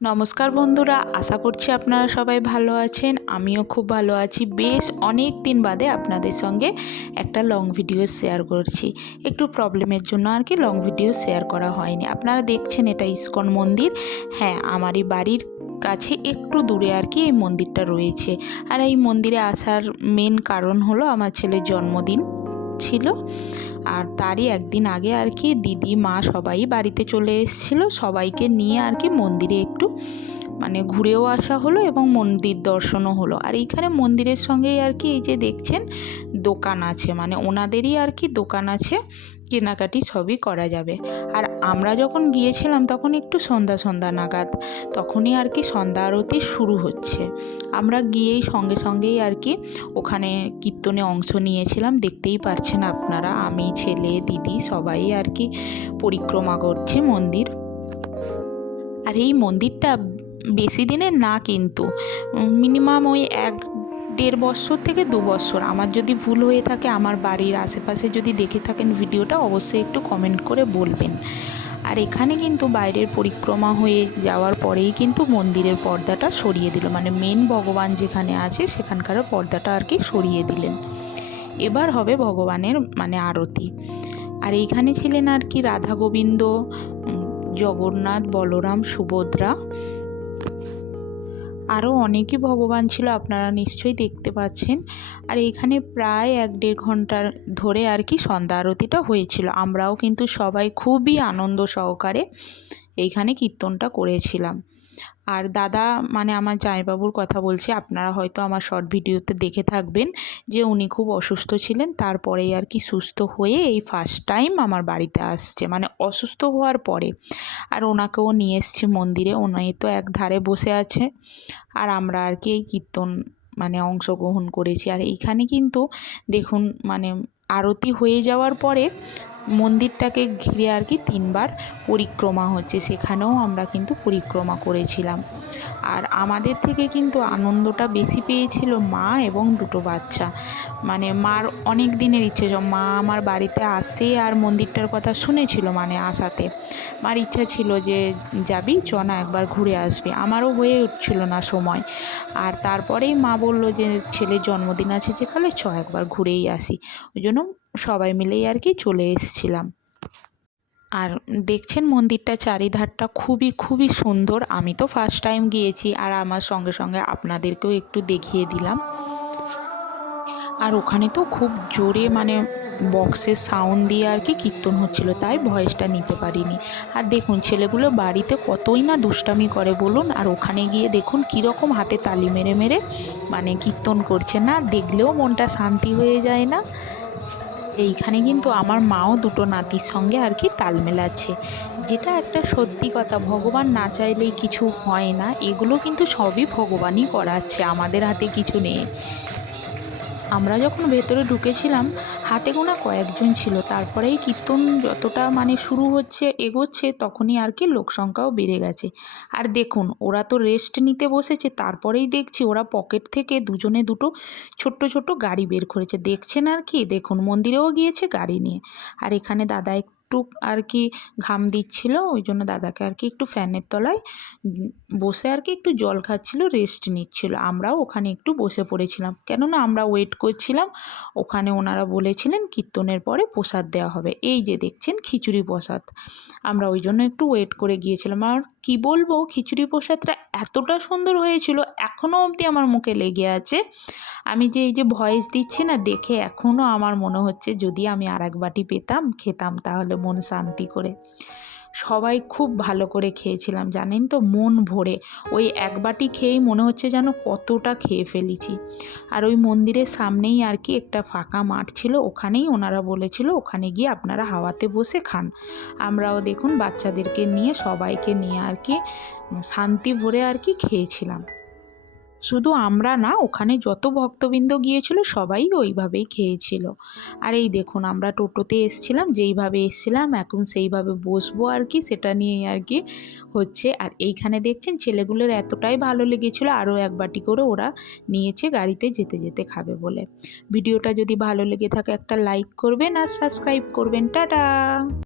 নমস্কার বন্ধুরা, আশা করছি আপনারা সবাই ভালো আছেন। আমিও খুব ভালো আছি। বেশ অনেক দিন বাদে আপনাদের সঙ্গে একটা লং ভিডিও শেয়ার করছি। একটু প্রবলেমের জন্য আর কি লং ভিডিও শেয়ার করা হয়নি। আপনারা দেখছেন এটা ইস্কন মন্দির। হ্যাঁ, আমারই বাড়ির কাছে একটু দূরে আর কি এই মন্দিরটা রয়েছে। আর এই মন্দিরে আসার মেন কারণ হলো আমার ছেলের জন্মদিন ছিল, আর তারই একদিন আগে আর কি দিদি মা সবাই বাড়িতে চলে এসেছিলো। সবাইকে নিয়ে আর কি মন্দিরে একটু ঘুরেও আসা হলো এবং মন্দির দর্শনও হলো। আর এইখানে মন্দিরের সঙ্গেই আর কি এই যে দেখছেন দোকান আছে, ওনাদেরই আর কি দোকান আছে, কেনাকাটি সবই করা যাবে। আর আমরা যখন গিয়েছিলাম তখন একটু সন্ধ্যা সন্ধ্যা নাগাদ, তখনই আর কি সন্ধ্যা আরতি শুরু হচ্ছে। আমরা গিয়েই সঙ্গেই আর কি ওখানে কীর্তনে অংশ নিয়েছিলাম। দেখতেই পারছেন আপনারা, আমি ছেলে দিদি সবাই আর কি পরিক্রমা করছি মন্দির। আর এই মন্দিরটা বেশি দিনের না, কিন্তু মিনিমাম ওই 1-1.5 বছর থেকে 2 বছর। আমার যদি ভুল হয়ে থাকে, আমার বাড়ির আশেপাশে যদি দেখে থাকেন ভিডিওটা, অবশ্যই একটু কমেন্ট করে বলবেন। আর এখানে কিন্তু বাইরের পরিক্রমা হয়ে যাওয়ার পরেই কিন্তু মন্দিরের পর্দাটা সরিয়ে দিল, মেন ভগবান যেখানে আছে সেখানকার পর্দাটা আর কি সরিয়ে দিলেন। এবার হবে ভগবানের আরতি। আর এইখানে ছিলেন আর কি রাধা গোবিন্দ, জগন্নাথ, বলরাম, সুভদ্রা, আরও অনেকই ভগবান ছিল, আপনারা নিশ্চয়ই দেখতে পাচ্ছেন। আর এইখানে প্রায় 1-1.5 ঘন্টার ধরে আর কি সন্ধ্যা আরতিটা হয়েছিল। আমরাও কিন্তু সবাই খুবই আনন্দ সহকারে এইখানে কীর্তনটা করেছিলাম। আর দাদা আমার জামাইবাবুর কথা বলছি, আপনারা হয়তো আমার শর্ট ভিডিওতে দেখে থাকবেন যে উনি খুব অসুস্থ ছিলেন, তারপরেই আর কি সুস্থ হয়ে এই ফার্স্ট টাইম আমার বাড়িতে আসছে, অসুস্থ হওয়ার পরে। আর ওনাকেও নিয়ে এসছি মন্দিরে, উনি তো এক ধারে বসে আছে, আর আমরা আর কি এই কীর্তন অংশগ্রহণ করেছি। আর এইখানে কিন্তু দেখুন আরতি হয়ে যাওয়ার পরে মন্দিরটাকে ঘিরে আর কি 3বার পরিক্রমা হচ্ছে, সেখানেও আমরা কিন্তু পরিক্রমা করেছিলাম। আর আমাদের থেকে কিন্তু আনন্দটা বেশি পেয়েছিল মা এবং 2টো বাচ্চা। মার অনেক দিনের ইচ্ছে, মা আমার বাড়িতে আসে আর মন্দিরটার কথা শুনেছিল আসাতে। মার ইচ্ছা ছিল যে যাবি চ না একবার ঘুরে আসবি, আমারও হয়ে উঠছিল না সময়। আর তারপরেই মা বলল যে ছেলের জন্মদিন আছে যেখানে, চ একবার ঘুরেই আসি। ওই জন্য সবাই মিলেই আর কি চলে এসেছিলাম। আর দেখছেন মন্দিরটা চারিধারটা খুবই সুন্দর। আমি তো ফার্স্ট টাইম গিয়েছি, আর আমার সঙ্গে আপনাদেরকেও একটু দেখিয়ে দিলাম। আর ওখানে তো খুব জোরে বক্সের সাউন্ড দিয়ে আর কি কীর্তন হচ্ছিল, তাই ভয়েসটা নিতে পারিনি। আর দেখুন ছেলেগুলো বাড়িতে কতই না দুষ্টামি করে বলুন, আর ওখানে গিয়ে দেখুন কীরকম হাতে তালি মেরে মেরে কীর্তন করছে, না দেখলেও মনটা শান্তি হয়ে যায় না। এইখানে কিন্তু আমার মাও 2টো নাতির সঙ্গে আর কি তাল মেলাচ্ছে, যেটা একটা সত্যি কথা, ভগবান না চাইলেই কিছু হয় না। এগুলো কিন্তু সবই ভগবানই করাচ্ছে, আমাদের হাতে কিছু নেই। আমরা যখন ভেতরে ঢুকেছিলাম হাতে গোনা কয়েকজন ছিল, তারপরেই কীর্তন যতটা শুরু হচ্ছে এগোচ্ছে, তখনই আর কি লোক সংখ্যাও বেড়ে গেছে। আর দেখুন ওরা তো রেস্ট নিতে বসেছে, তারপরেই দেখছি ওরা পকেট থেকে দুজনে 2টো ছোট্ট গাড়ি বের করেছে, দেখছেন আর কি। দেখুন মন্দিরেও গিয়েছে গাড়ি নিয়ে। আর এখানে দাদা একটু আর কি ঘাম দিচ্ছিল, ওই জন্য দাদাকে আর কি একটু ফ্যানের তলায় বসে আর কি একটু জল খাচ্ছিল, রেস্ট নিচ্ছিল। আমরাও ওখানে একটু বসে পড়েছিলাম, কেননা আমরা ওয়েট করছিলাম। ওখানে ওনারা বলেছিলেন কীর্তনের পরে প্রসাদ দেওয়া হবে, এই যে দেখছেন খিচুড়ি প্রসাদ। আমরা ওই জন্য একটু ওয়েট করে গিয়েছিলাম। আর কি বলবো, খিচুড়ি প্রসাদটা এতটা সুন্দর হয়েছিল, এখনও অবধি আমার মুখে লেগে আছে। আমি যে এই যে ভয়েস দিচ্ছি না, দেখে এখনও আমার মনে হচ্ছে যদি আমি আরেক বাটি পেতাম খেতাম তাহলে মন শান্তি করে। সবাই খুব ভালো করে খেয়েছিলাম জানেন তো, মন ভরে। ওই এক বাটি খেয়েই মনে হচ্ছে যেন কতটা খেয়ে ফেলেছি। আর ওই মন্দিরের সামনেই আর কি একটা ফাঁকা মাঠ ছিল, ওখানেই ওনারা বলেছিল ওখানে গিয়ে আপনারা হাওয়াতে বসে খান। আমরাও দেখুন বাচ্চাদেরকে নিয়ে সবাইকে নিয়ে আর কি শান্তি ভরে আর কি খেয়েছিলাম। শুধু আমরা না, ওখানে যত ভক্তবৃন্দ গিয়েছিল সবাই ওইভাবেই খেয়েছিল। আর এই দেখুন আমরা টোটোতে এসছিলাম, যেইভাবে এসছিলাম এখন সেইভাবে বসবো আর কি, সেটা নিয়েই আর কি হচ্ছে। আর এইখানে দেখছেন ছেলেগুলোর এতটাই ভালো লেগেছিলো, আরও 1 বাটি করে ওরা নিয়েছে গাড়িতে যেতে যেতে খাবে বলে। ভিডিওটা যদি ভালো লেগে থাকে একটা লাইক করবেন আর সাবস্ক্রাইব করবেন। টাটা।